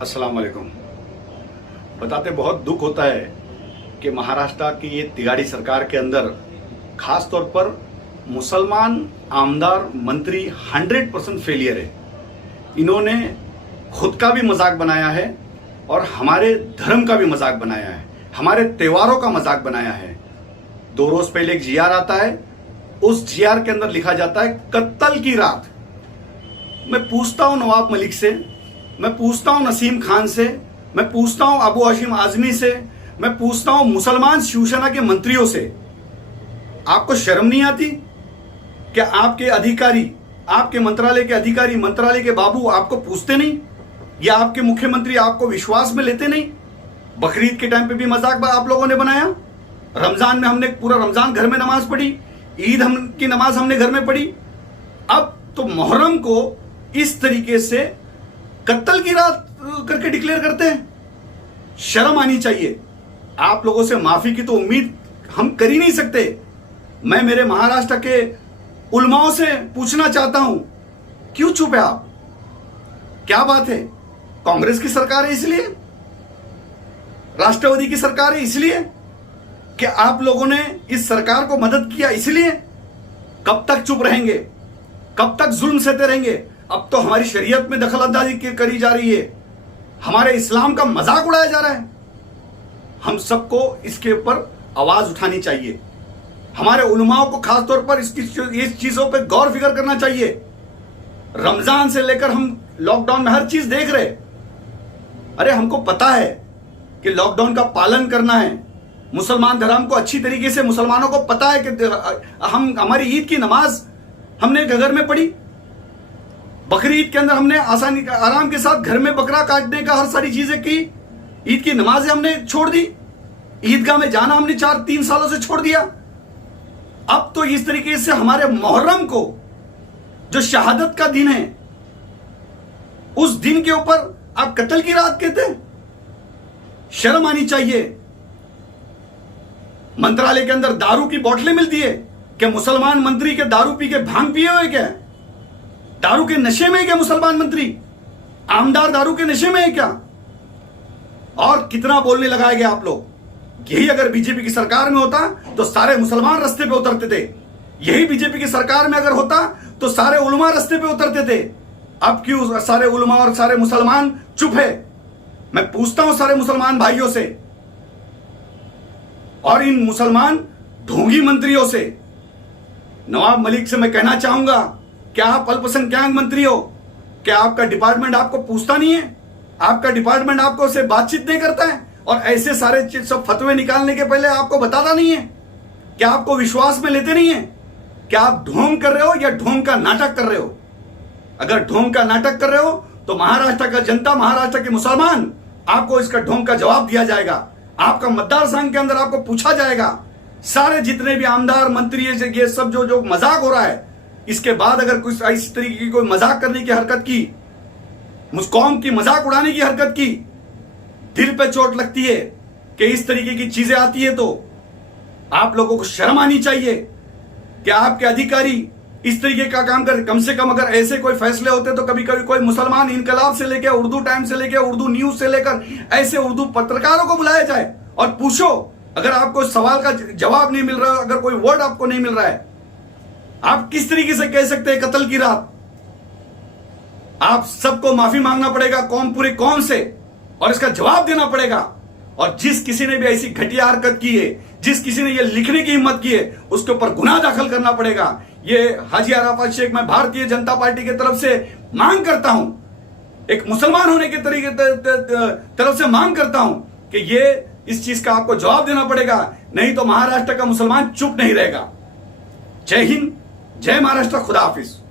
अस्सलाम वालेकुम। बताते बहुत दुख होता है कि महाराष्ट्र की ये तिगाड़ी सरकार के अंदर खास तौर पर मुसलमान आमदार मंत्री 100% फेलियर है। इन्होंने खुद का भी मजाक बनाया है और हमारे धर्म का भी मजाक बनाया है, हमारे त्योहारों का मजाक बनाया है। 2 रोज पहले एक जीआर आता है, उस जीआर के अंदर लिखा जाता है कत्ल की रात। मैं पूछता हूं नवाब मलिक से, मैं पूछता हूं नसीम खान से, मैं पूछता हूं अबू हाशिम आजमी से, मैं पूछता हूं मुसलमान शिवसेना के मंत्रियों से, आपको शर्म नहीं आती? क्या आपके अधिकारी, आपके मंत्रालय के अधिकारी, मंत्रालय के बाबू आपको पूछते नहीं? या आपके मुख्यमंत्री आपको विश्वास में लेते नहीं? बकरीद के टाइम पे भी मजाक आप लोगों ने बनाया। रमजान में हमने पूरा रमजान घर में नमाज पढ़ी, ईद की नमाज हमने घर में पढ़ी। अब तो मुहर्रम को इस तरीके से कत्ल की रात करके डिक्लेयर करते हैं। शर्म आनी चाहिए। आप लोगों से माफी की तो उम्मीद हम कर ही नहीं सकते। मैं मेरे महाराष्ट्र के उलमाओं से पूछना चाहता हूं, क्यों चुप है आप? क्या बात है? कांग्रेस की सरकार है इसलिए? राष्ट्रवादी की सरकार है इसलिए? कि आप लोगों ने इस सरकार को मदद किया इसलिए? कब तक चुप रहेंगे? कब तक जुल्म सहते रहेंगे? अब तो हमारी शरीयत में दखलअंदाजी करी जा रही है, हमारे इस्लाम का मजाक उड़ाया जा रहा है। हम सबको इसके ऊपर आवाज उठानी चाहिए। हमारे उलमाओं को खासतौर पर इस चीजों पे गौर फिक्र करना चाहिए। रमजान से लेकर हम लॉकडाउन में हर चीज देख रहे। अरे हमको पता है कि लॉकडाउन का पालन करना है। मुसलमान धर्म को अच्छी तरीके से मुसलमानों को पता है कि हमारी ईद की नमाज हमने घर में पढ़ी। बकरी ईद के अंदर हमने आसानी आराम के साथ घर में बकरा काटने का हर सारी चीजें की। ईद की नमाजें हमने छोड़ दी, ईदगाह में जाना हमने 3 सालों से छोड़ दिया। अब तो इस तरीके से हमारे मुहर्रम को, जो शहादत का दिन है, उस दिन के ऊपर आप कत्ल की रात कहते हैं? शर्म आनी चाहिए। मंत्रालय के अंदर दारू की बोतलें मिलती है क्या? मुसलमान मंत्री के दारू पी के भांग पिए हुए क्या? दारू के नशे में है क्या मुसलमान मंत्री? आमदार दारू के नशे में है क्या? और कितना बोलने लगाए गए आप लोग। यही अगर बीजेपी की सरकार में होता तो सारे मुसलमान रास्ते पे उतरते थे। यही बीजेपी की सरकार में अगर होता तो सारे उलमा रास्ते पे उतरते थे। अब क्यों सारे उलमा और सारे मुसलमान चुप है? मैं पूछता हूं सारे मुसलमान भाइयों से और इन मुसलमान ढोंगी मंत्रियों से, नवाब मलिक से मैं कहना चाहूंगा, क्या आप अल्पसंख्यक मंत्री हो? क्या आपका डिपार्टमेंट आपको पूछता नहीं है? आपका डिपार्टमेंट आपको से बातचीत नहीं करता है? और ऐसे सारे सब फतवे निकालने के पहले आपको बताता नहीं है? क्या आपको विश्वास में लेते नहीं है? क्या आप ढोंग कर रहे हो या ढोंग का नाटक कर रहे हो? अगर ढोंग का नाटक कर रहे हो तो महाराष्ट्र का जनता, महाराष्ट्र के मुसलमान, आपको इसका ढोंग का जवाब दिया जाएगा। आपका मतदार संघ के अंदर आपको पूछा जाएगा। सारे जितने भी आमदार मंत्री, ये सब जो मजाक हो रहा है, इसके बाद अगर कुछ इस तरीके की कोई मजाक करने की हरकत की, कौम की मजाक उड़ाने की हरकत की, दिल पे चोट लगती है कि इस तरीके की चीजें आती है, तो आप लोगों को शर्म आनी चाहिए कि आपके अधिकारी इस तरीके का काम कर। कम से कम अगर ऐसे कोई फैसले होते तो कभी कभी कोई मुसलमान इनकलाब से लेकर, उर्दू टाइम से लेकर, उर्दू न्यूज से लेकर, ऐसे उर्दू पत्रकारों को बुलाया जाए और पूछो। अगर आपको सवाल का जवाब नहीं मिल रहा, अगर कोई वर्ड आपको नहीं मिल रहा है, आप किस तरीके से कह सकते हैं कत्ल की रात? आप सबको माफी मांगना पड़ेगा, कौम, पूरी कौम से, और इसका जवाब देना पड़ेगा। और जिस किसी ने भी ऐसी घटिया हरकत की है, जिस किसी ने ये लिखने की हिम्मत की है, उसके ऊपर गुनाह दाखिल करना पड़ेगा। ये हाजी अराफात शेख मैं भारतीय जनता पार्टी की तरफ से मांग करता हूं, एक मुसलमान होने के तरफ से मांग करता हूं कि ये इस चीज का आपको जवाब देना पड़ेगा, नहीं तो महाराष्ट्र का मुसलमान चुप नहीं रहेगा। जय हिंद, जय महाराष्ट्र, खुदा हाफिज।